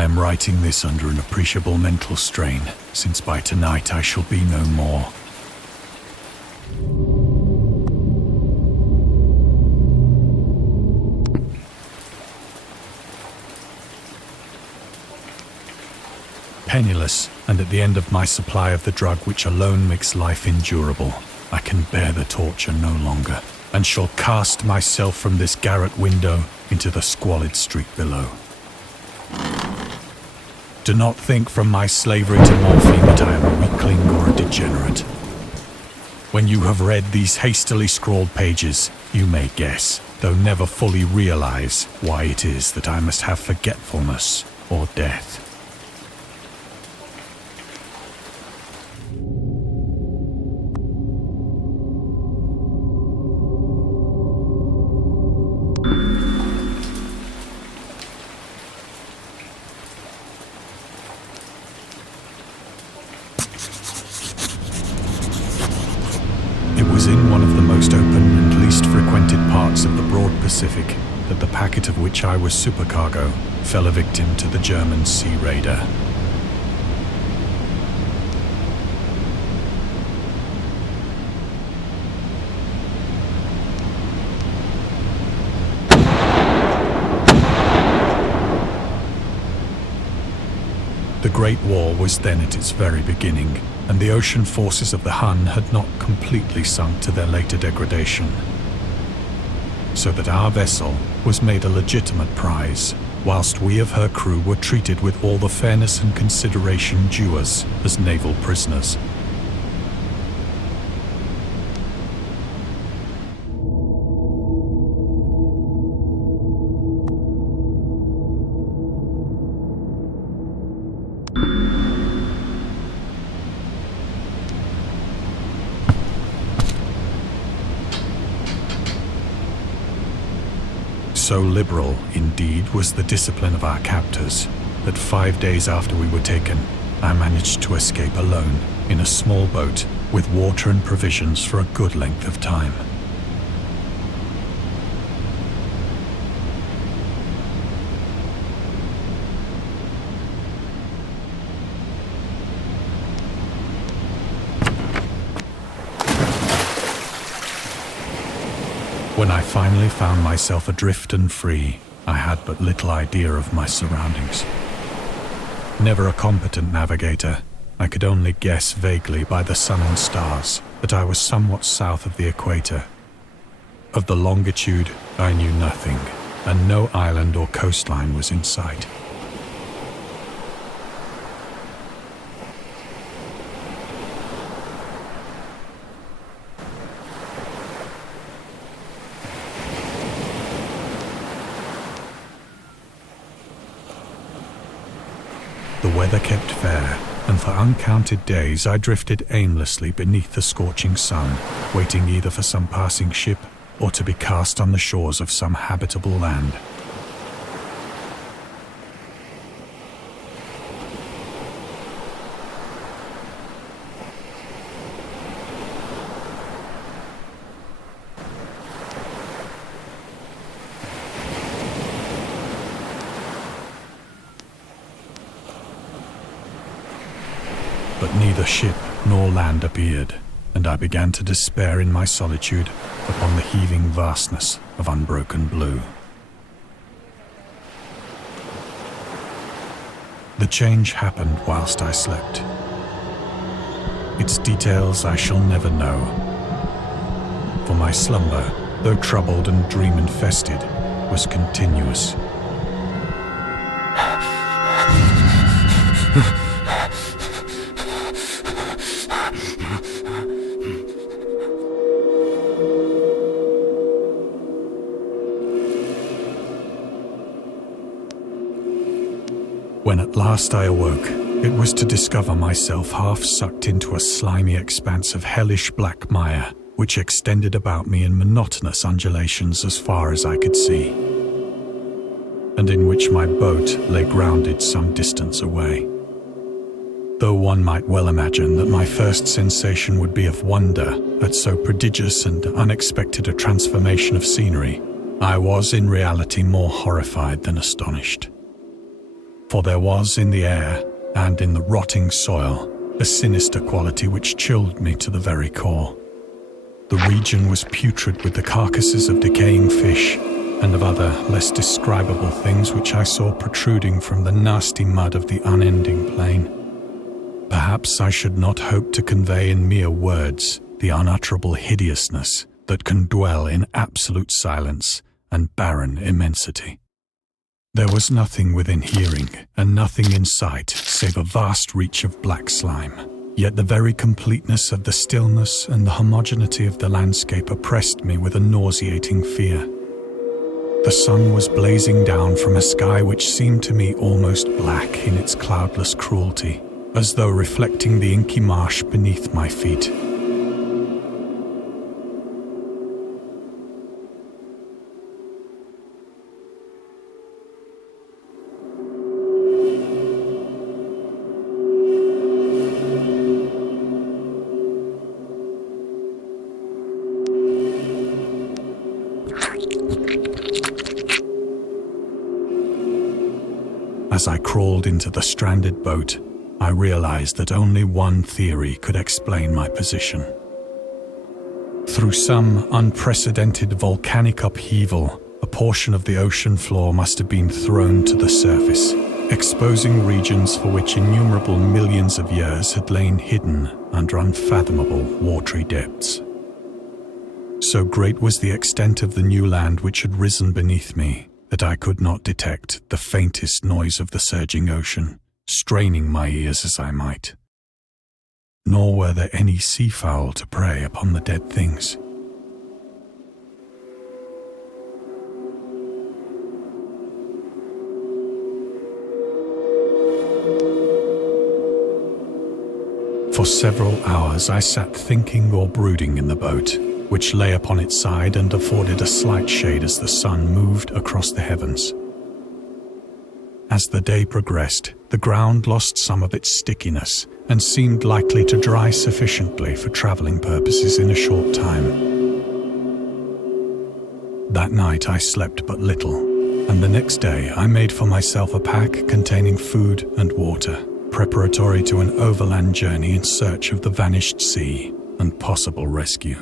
I am writing this under an appreciable mental strain, since by tonight I shall be no more. Penniless, and at the end of my supply of the drug which alone makes life endurable, I can bear the torture no longer, and shall cast myself from this garret window into the squalid street below. Do not think from my slavery to morphine that I am a weakling or a degenerate. When you have read these hastily scrawled pages, you may guess, though never fully realize, why it is that I must have forgetfulness or death. It was in one of the most open and least frequented parts of the broad Pacific that the packet of which I was supercargo fell a victim to the German sea raider. The Great War was then at its very beginning, and the ocean forces of the Hun had not completely sunk to their later degradation. So that our vessel was made a legitimate prize, whilst we of her crew were treated with all the fairness and consideration due us as naval prisoners. So liberal, indeed, was the discipline of our captors, that 5 days after we were taken, I managed to escape alone in a small boat with water and provisions for a good length of time. When I finally found myself adrift and free, I had but little idea of my surroundings. Never a competent navigator, I could only guess vaguely by the sun and stars that I was somewhat south of the equator. Of the longitude, I knew nothing, and no island or coastline was in sight. The weather kept fair, and for uncounted days I drifted aimlessly beneath the scorching sun, waiting either for some passing ship or to be cast on the shores of some habitable land. But neither ship nor land appeared, and I began to despair in my solitude upon the heaving vastness of unbroken blue. The change happened whilst I slept. Its details I shall never know, for my slumber, though troubled and dream-infested, was continuous. When at last I awoke, it was to discover myself half sucked into a slimy expanse of hellish black mire, which extended about me in monotonous undulations as far as I could see, and in which my boat lay grounded some distance away. Though one might well imagine that my first sensation would be of wonder at so prodigious and unexpected a transformation of scenery, I was in reality more horrified than astonished. For there was in the air, and in the rotting soil, a sinister quality which chilled me to the very core. The region was putrid with the carcasses of decaying fish and of other, less describable things which I saw protruding from the nasty mud of the unending plain. Perhaps I should not hope to convey in mere words the unutterable hideousness that can dwell in absolute silence and barren immensity. There was nothing within hearing and nothing in sight save a vast reach of black slime. Yet the very completeness of the stillness and the homogeneity of the landscape oppressed me with a nauseating fear. The sun was blazing down from a sky which seemed to me almost black in its cloudless cruelty, as though reflecting the inky marsh beneath my feet. As I crawled into the stranded boat, I realized that only one theory could explain my position. Through some unprecedented volcanic upheaval, a portion of the ocean floor must have been thrown to the surface, exposing regions for which innumerable millions of years had lain hidden under unfathomable watery depths. So great was the extent of the new land which had risen beneath me that I could not detect the faintest noise of the surging ocean, straining my ears as I might. Nor were there any seafowl to prey upon the dead things. For several hours I sat thinking or brooding in the boat, which lay upon its side and afforded a slight shade as the sun moved across the heavens. As the day progressed, the ground lost some of its stickiness and seemed likely to dry sufficiently for traveling purposes in a short time. That night I slept but little, and the next day I made for myself a pack containing food and water, preparatory to an overland journey in search of the vanished sea and possible rescue.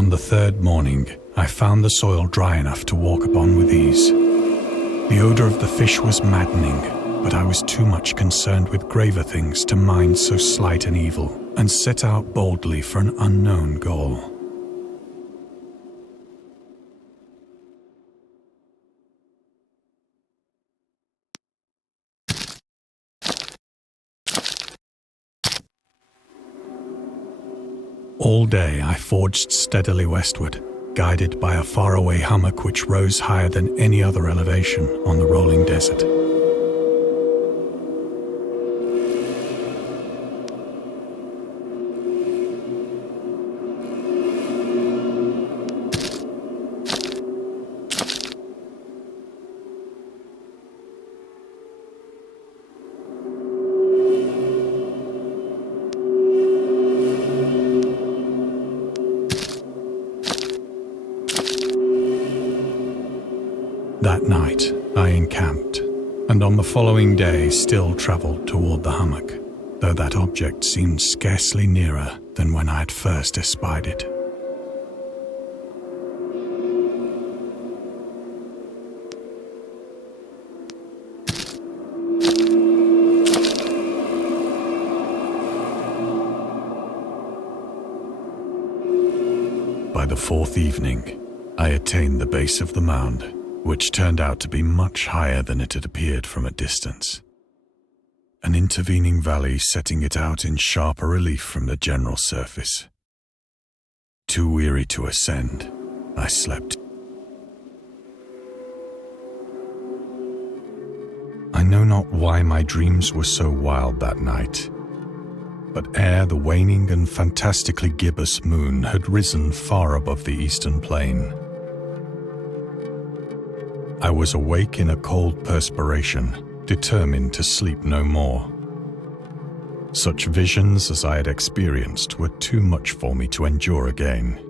On the third morning, I found the soil dry enough to walk upon with ease. The odor of the fish was maddening, but I was too much concerned with graver things to mind so slight an evil, and set out boldly for an unknown goal. All day I forged steadily westward, guided by a faraway hummock which rose higher than any other elevation on the rolling desert. That night, I encamped, and on the following day still travelled toward the hummock, though that object seemed scarcely nearer than when I had first espied it. By the fourth evening, I attained the base of the mound, which turned out to be much higher than it had appeared from a distance. An intervening valley setting it out in sharper relief from the general surface. Too weary to ascend, I slept. I know not why my dreams were so wild that night, but ere the waning and fantastically gibbous moon had risen far above the eastern plain, I was awake in a cold perspiration, determined to sleep no more. Such visions as I had experienced were too much for me to endure again.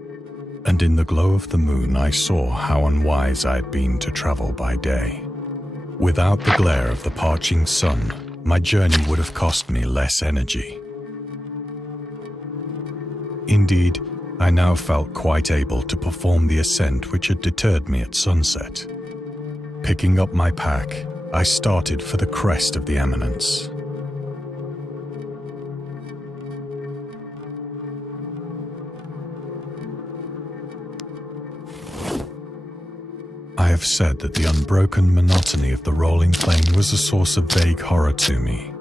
and in the glow of the moon I saw how unwise I had been to travel by day. Without the glare of the parching sun, my journey would have cost me less energy. Indeed, I now felt quite able to perform the ascent which had deterred me at sunset. Picking up my pack, I started for the crest of the eminence. I have said that the unbroken monotony of the rolling plain was a source of vague horror to me.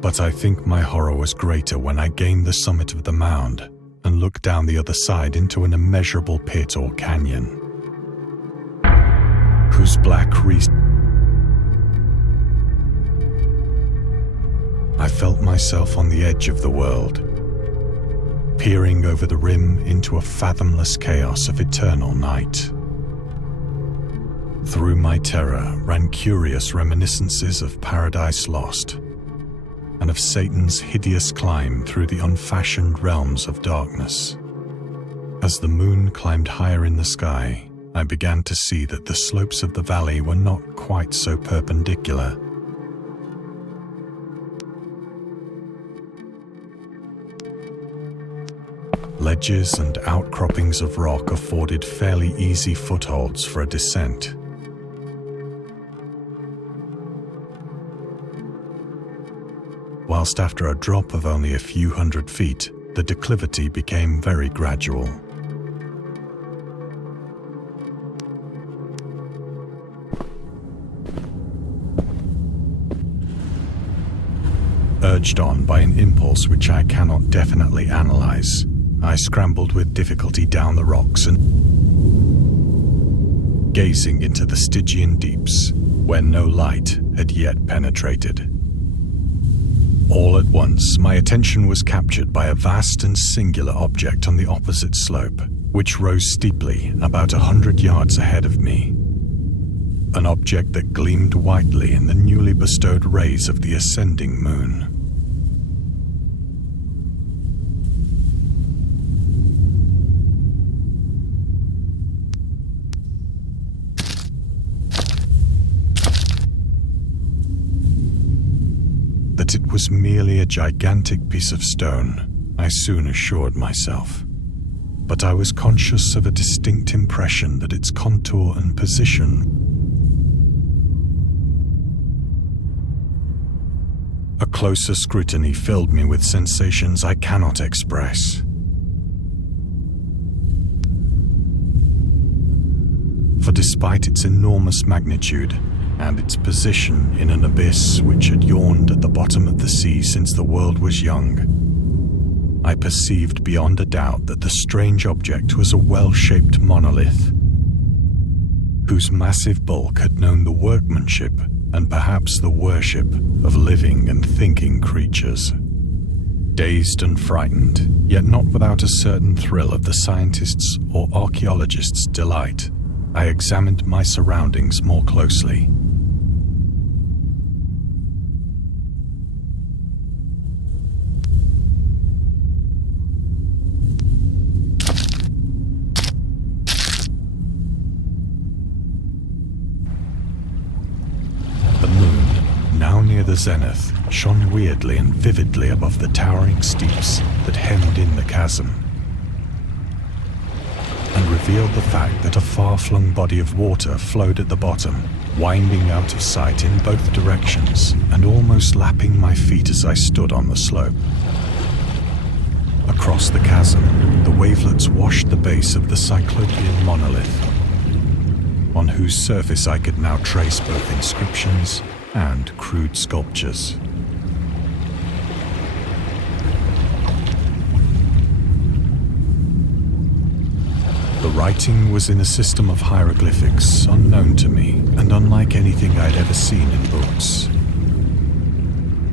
But I think my horror was greater when I gained the summit of the mound and looked down the other side into an immeasurable pit or canyon, whose black I felt myself on the edge of the world, peering over the rim into a fathomless chaos of eternal night. Through my terror ran curious reminiscences of Paradise Lost, and of Satan's hideous climb through the unfashioned realms of darkness. As the moon climbed higher in the sky, I began to see that the slopes of the valley were not quite so perpendicular. Ledges and outcroppings of rock afforded fairly easy footholds for a descent. Whilst after a drop of only a few hundred feet, the declivity became very gradual. Urged on by an impulse which I cannot definitely analyze, I scrambled with difficulty down the rocks and gazing into the Stygian deeps, where no light had yet penetrated. All at once, my attention was captured by a vast and singular object on the opposite slope, which rose steeply about 100 yards ahead of me. An object that gleamed whitely in the newly bestowed rays of the ascending moon. That it was merely a gigantic piece of stone, I soon assured myself. But I was conscious of a distinct impression that its contour and position. A closer scrutiny filled me with sensations I cannot express. For despite its enormous magnitude, and its position in an abyss which had yawned at the bottom of the sea since the world was young, I perceived beyond a doubt that the strange object was a well-shaped monolith, whose massive bulk had known the workmanship and perhaps the worship of living and thinking creatures. Dazed and frightened, yet not without a certain thrill of the scientist's or archaeologist's delight, I examined my surroundings more closely. The zenith shone weirdly and vividly above the towering steeps that hemmed in the chasm, and revealed the fact that a far-flung body of water flowed at the bottom, winding out of sight in both directions and almost lapping my feet as I stood on the slope. Across the chasm, the wavelets washed the base of the Cyclopean monolith, on whose surface I could now trace both inscriptions and crude sculptures. The writing was in a system of hieroglyphics unknown to me and unlike anything I'd ever seen in books,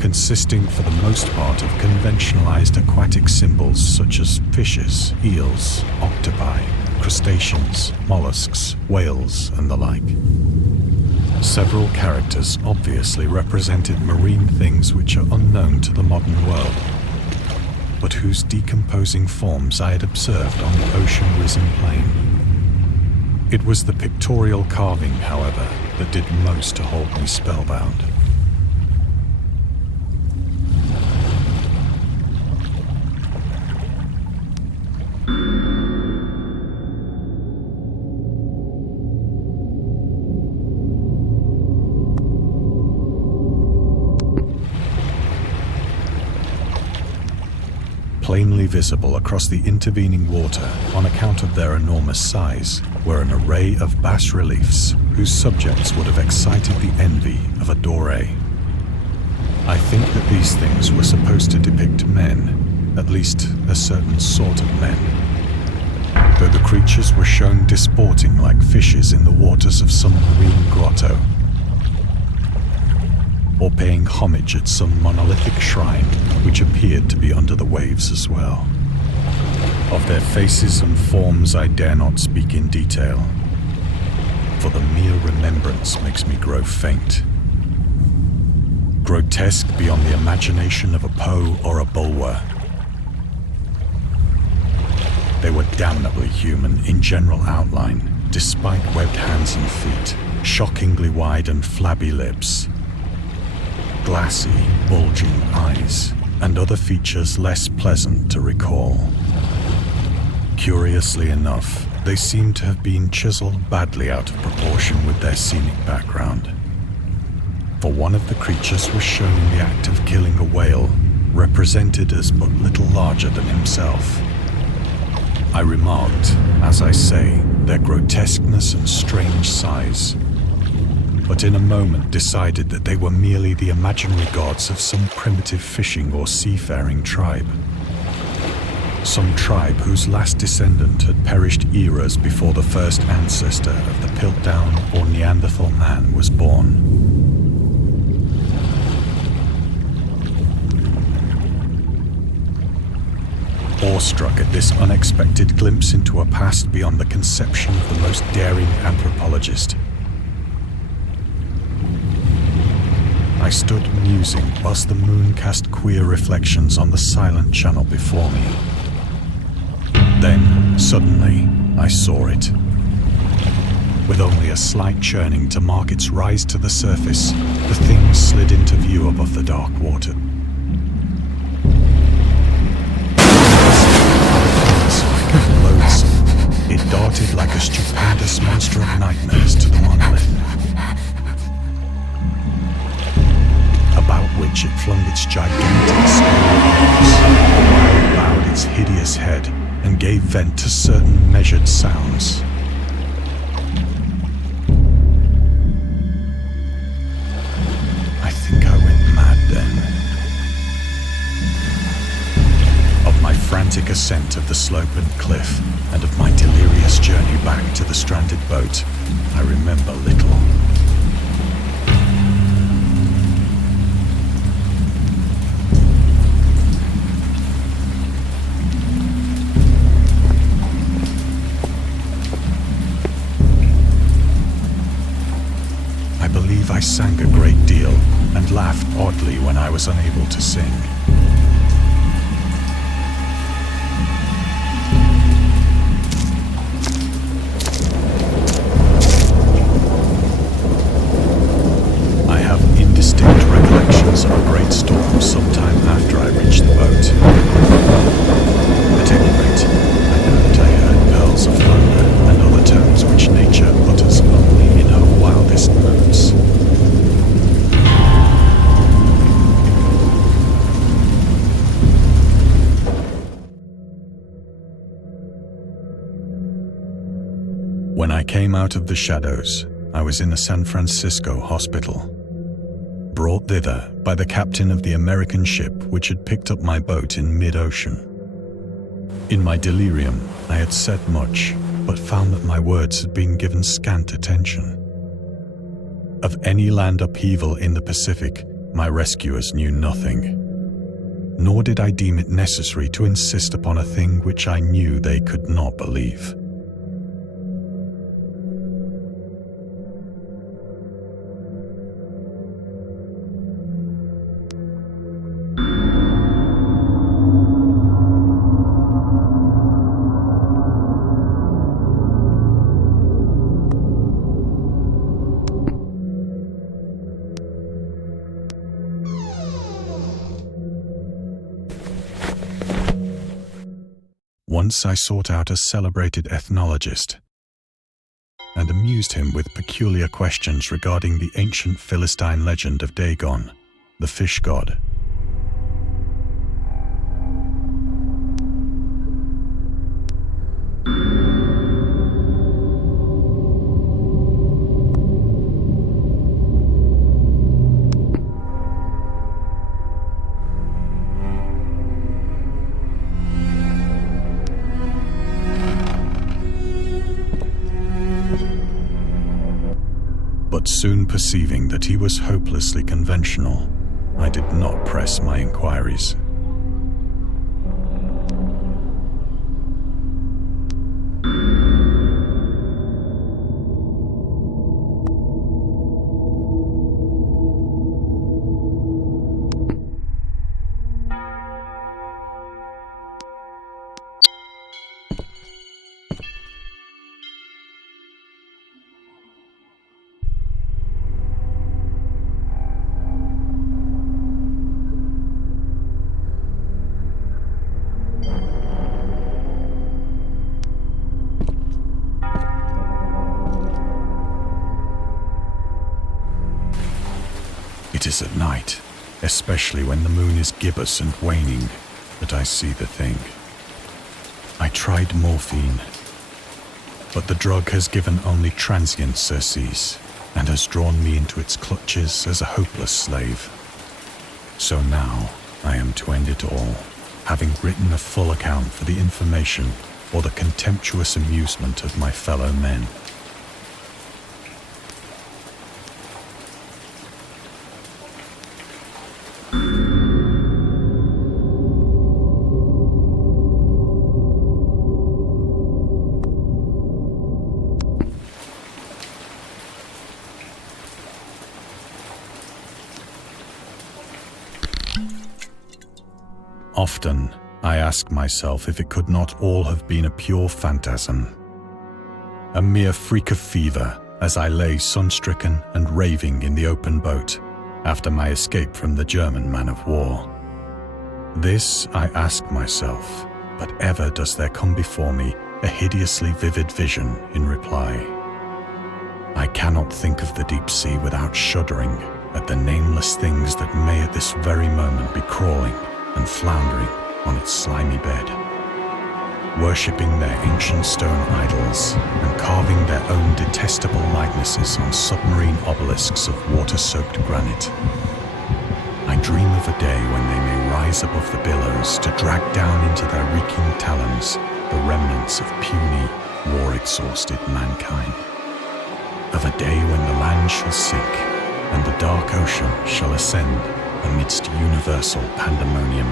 consisting for the most part of conventionalized aquatic symbols such as fishes, eels, octopi, crustaceans, mollusks, whales, and the like. Several characters obviously represented marine things which are unknown to the modern world. but whose decomposing forms I had observed on the ocean-risen plain. It was the pictorial carving, however, that did most to hold me spellbound. Plainly visible across the intervening water on account of their enormous size were an array of bas-reliefs whose subjects would have excited the envy of a Doré. I think that these things were supposed to depict men, at least a certain sort of men, though the creatures were shown disporting like fishes in the waters of some marine grotto, or paying homage at some monolithic shrine which appeared to be under the waves as well. Of their faces and forms I dare not speak in detail, for the mere remembrance makes me grow faint. Grotesque beyond the imagination of a Poe or a Bulwer. They were damnably human in general outline, despite webbed hands and feet, shockingly wide and flabby lips, glassy, bulging eyes, and other features less pleasant to recall. Curiously enough, they seemed to have been chiseled badly out of proportion with their scenic background. For one of the creatures was shown in the act of killing a whale, represented as but little larger than himself. I remarked, as I say, their grotesqueness and strange size, but in a moment decided that they were merely the imaginary gods of some primitive fishing or seafaring tribe. Some tribe whose last descendant had perished eras before the first ancestor of the Piltdown or Neanderthal man was born. Awestruck at this unexpected glimpse into a past beyond the conception of the most daring anthropologist, I stood musing whilst the moon cast queer reflections on the silent channel before me. Then, suddenly, I saw it. With only a slight churning to mark its rise to the surface, the thing slid into view above the dark water. Loathsome, it darted like a stupendous monster of nightmares to the monolith, about which it flung its gigantic scale while it bowed its hideous head and gave vent to certain measured sounds. I think I went mad then. Of my frantic ascent of the slope and cliff, and of my delirious journey back to the stranded boat, I remember little. I sang a great deal and laughed oddly when I was unable to sing. I have indistinct recollections of a great storm sometime after I reached the boat. At any rate, I know that I heard pearls of thunder and other tones which nature utters only in her wildest moods. When I came out of the shadows, I was in a San Francisco hospital, brought thither by the captain of the American ship which had picked up my boat in mid-ocean. In my delirium, I had said much, but found that my words had been given scant attention. Of any land upheaval in the Pacific, my rescuers knew nothing, nor did I deem it necessary to insist upon a thing which I knew they could not believe. Once I sought out a celebrated ethnologist and amused him with peculiar questions regarding the ancient Philistine legend of Dagon, the fish god. But soon perceiving that he was hopelessly conventional, I did not press my inquiries. It is at night, especially when the moon is gibbous and waning, that I see the thing. I tried morphine, but the drug has given only transient surcease and has drawn me into its clutches as a hopeless slave. So now I am to end it all, having written a full account for the information or the contemptuous amusement of my fellow men. Often, I ask myself if it could not all have been a pure phantasm, a mere freak of fever as I lay sun-stricken and raving in the open boat after my escape from the German man-of-war. This I ask myself, but ever does there come before me a hideously vivid vision in reply. I cannot think of the deep sea without shuddering at the nameless things that may at this very moment be crawling and floundering on its slimy bed, worshipping their ancient stone idols and carving their own detestable likenesses on submarine obelisks of water-soaked granite. I dream of a day when they may rise above the billows to drag down into their reeking talons the remnants of puny, war-exhausted mankind. Of a day when the land shall sink and the dark ocean shall ascend amidst universal pandemonium.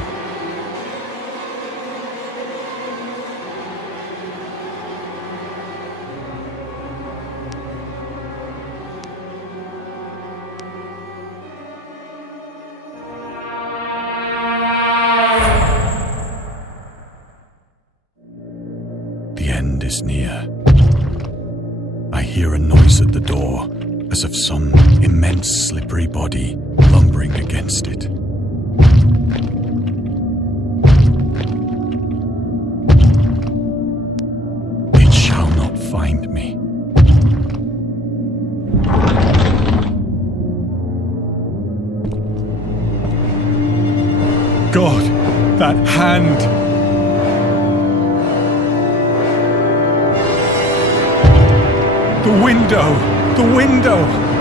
The end is near. I hear a noise at the door, as of some immense slippery body lumbering against it. It shall not find me. God, that hand! The window! The window!